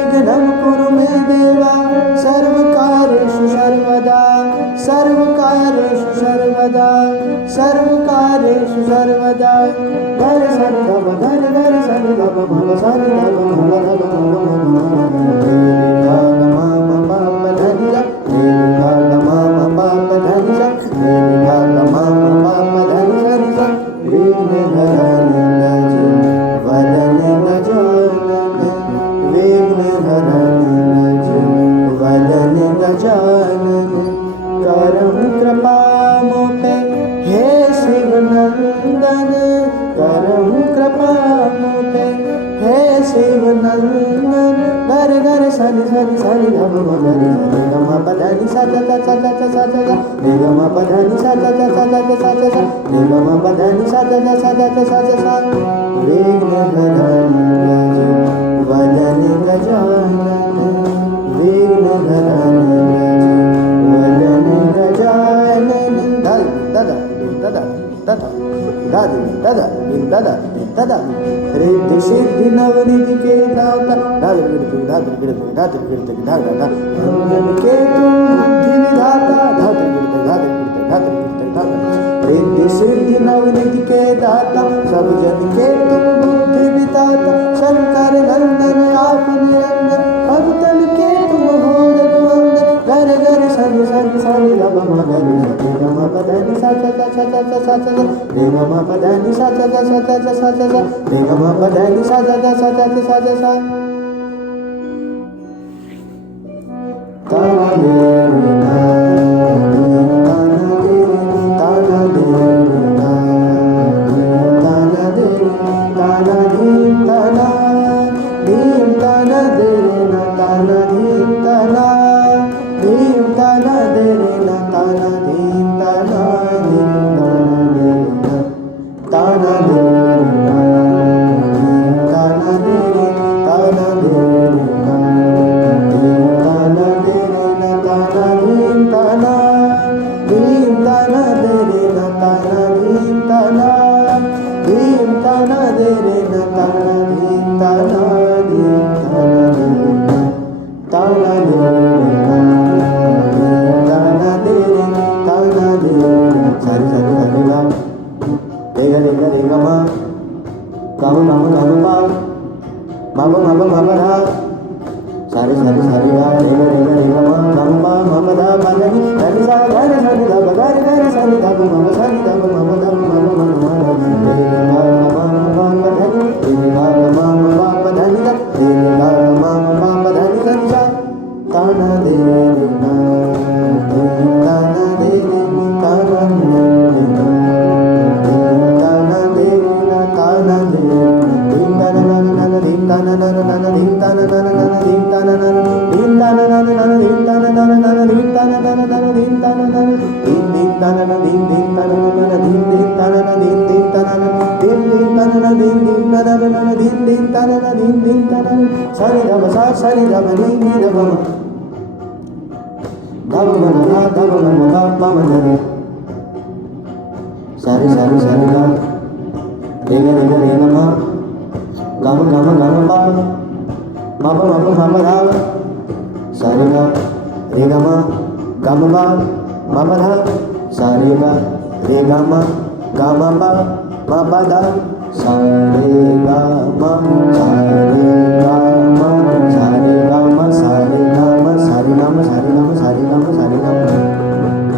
निर्विघ्नं कुरु मे देव सर्वकार्येषु सर्वदा सर्वकार्येषु सर्वदा सर्वकार्येषु सर्वदा धर सनि धप धर धर सनि धप मम सनि धप मम धप मम पाप धनि मम पाप धनि मम पाप धनि सनि विघ्न हरनि वदने गजानन विघ्न हरनि वदने गजानन करम कृपा मोपे हे शिव नंदन करम कृपा मोपे हे शिव नंदन घर घर सनि सनि सनि धम मगरि रे गम पधनि सा सा सा सा सा सा सा रे गम पधनि सा सा सा सा सा सा सा सा रे गम पधनि सा सा सा सा सा सा सा विघ्न हरनि वदने गजानन विघ्न हरनि वदने गजानन दादा दादा दादा दादा दादा दादा दादा रिद्धि सिद्धि नवनिधि के दाता दादा दादा दादा दादा दादा के तुम बुद्धि विधाता दादा दादा दादा दादा रिद्धि सिद्धि नवनिधि के दाता सब जन के तुम बुद्धि विधाता शंकर नंदन आप निरंजन भक्तन के तुम हो रघुनंदन घर घर सनि सनि सनि धप मगरि रे गम पधनि सा सा सा सा सा सा सा रे गम पधनि सा सा सा सा सा सा सा रे गम पधनि सा सा सा सा सा सा सा ताना दे ताना दे ताना दे ताना दीम ताना दीम ताना दे ना ताना दीम ताना दीम ताना दे ना ताना दीम ताना दीम ताना दे ना ताना दे ताना दे ताना दे ना ताना दीम ताना दीम ताना दे ना ताना दीम ताना दीम ताना दे ना ताना दीम ताना दीम ताना दे ताना दे ताना दे सारी सारी सारी गा रे गा रे गा रे गा मा गा मा गा मा गा मा मा मा मा मा धा सारी सारी सारी गा रे गा रे गा रे गा मा गा मा मा मा धा मा गा नी गा नी सा गा रे सा नी धा गा रे गा रे सा नी धा मा मा सा नी धा मा मा धा मा मा मा मा रे गा मा मा मा मा धा रे गा मा मा मा मा धा नी धा रे गा मा मा मा धा नी धा नी सा ताना दे ना ताना दे ताना दे ताना दे दीम ताना ना ना दीम ताना ना ना दीम ताना ना ना दीम ताना ना दीम ताना ना ना दीम ताना ना ना दीम ताना ना ना दीम ताना ना दीम दीम ताना ना दीम दीम ताना ना दीम दीम ताना ना दीम दीम ताना ना दीम दीम ताना ना दीम दीम ताना ना दीम दीम ताना ना दीम दीम ताना सारी धप सा सारी धप नी नी धप धप मन धा धप मन धा पा मन रे सारी सारी सारी गा रे गा रे गा रे गा मा गा मा गा मा गा मा पा मा पा मा पा धा सारी गा रे गा मा गा मा पा मा पा धा सारी गा रे गा मा पा मा पा धा सारे गा मा सारे गा मा सारे गा मा सारे गा मा सारे गा मा सारे गा मा सारे गा मा सारे गा मा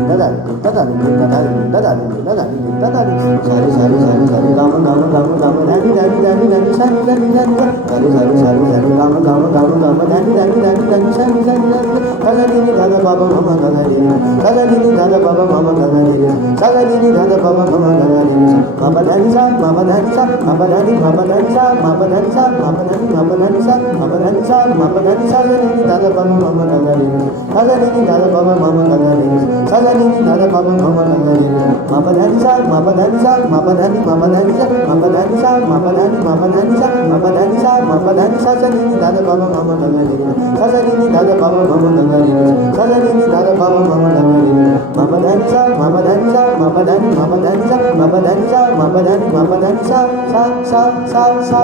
दादा दादा दादा दादा दादा दादा सारे सारे सारे सारे गा मा गा मा गा मा गा मा धानी धानी धानी धानी सानी धानी धानी सारे सारे सारे सारे गा मा गा मा गा मा गा मा धानी धानी धानी धानी सानी सानी धानी दादा दीनी दादा बाबा मामा दादा दीनी दादा दीनी दादा बाबा मामा दादा दीनी दादा दीनी दादा बाबा मामा दादा दीनी मामा धानी सा मामा धानी सा मामा धानी सा मामा धानी सा मामा धानी सा मामा धानी सा मामा धानी सा दीनी दादा बाबा मामा दादा दीनी दादा दीनी दादा बाबा मामा दादा दीनी दादा दीनी दादा बाबा मामा दादा दीनी मामा धानी सा मामा धानी सा मामा धानी सा मामा धानी सा मामा धानी सा मामा धानी सा मामा धानी सा मामा धानी सा दीनी दादा बाबा मामा दादा दीनी दादा दीनी दादा बाबा मामा दादा दीनी दादा दीनी दादा बाबा मामा दादा दीनी मामा धानी सा मामा धानी सा मामा धानी सा मामा धानी सा मामा धानी सा सा सा सा सा